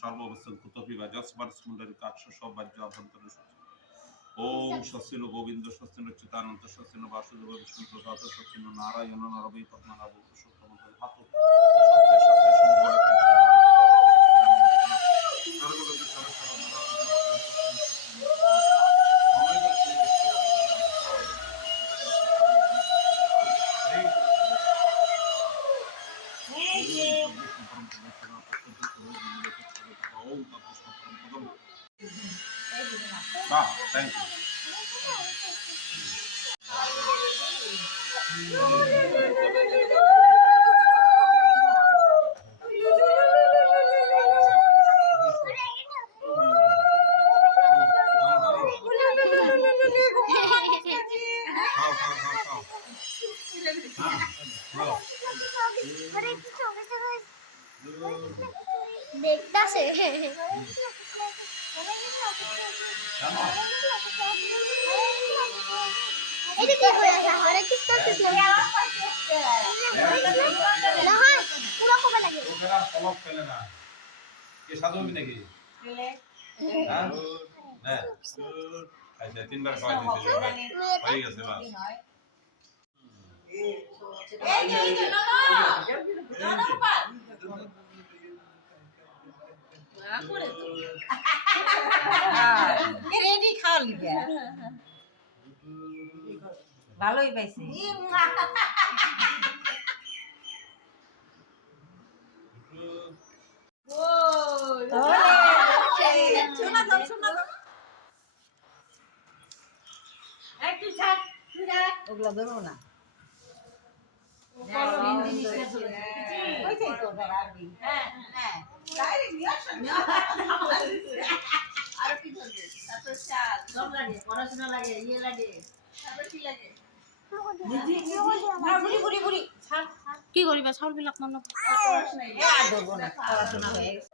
সর্ববস্তু কুতপিবা যস্মার স্মুন্ডারি কাক্ষ সব বাহ্য আভ্যন্তর ওম স্বস্তিন গোবিন্দ স্বস্তিন চিতানন্ত স্বস্তিন বাসুদেব বিষ্ণু প্রসাদ স্বস্তিন Narayan নরবৈ Padmanabha Purushottam ধাত Thank you. দেখতাছে এটা কি হয়ে আছে হরে কৃষ্ণ কৃষ্ণ না হয় পুরো কবে লাগে ওরা ফলক ফেলে না কে সাধু হবি নাকি হ্যাঁ হ্যাঁ আচ্ছা তিনবার খাওয়াই দিয়েছিল হয়ে গেছে বাস এই যে রেডি খাওয়া লিগে ভালোই পাইছে ওগুলা ধরবো না পড়াশোনা লাগে ইয়ে লাগে কি করিবা চাউল বিলাক মন পড়াশোনা হয়ে গেছে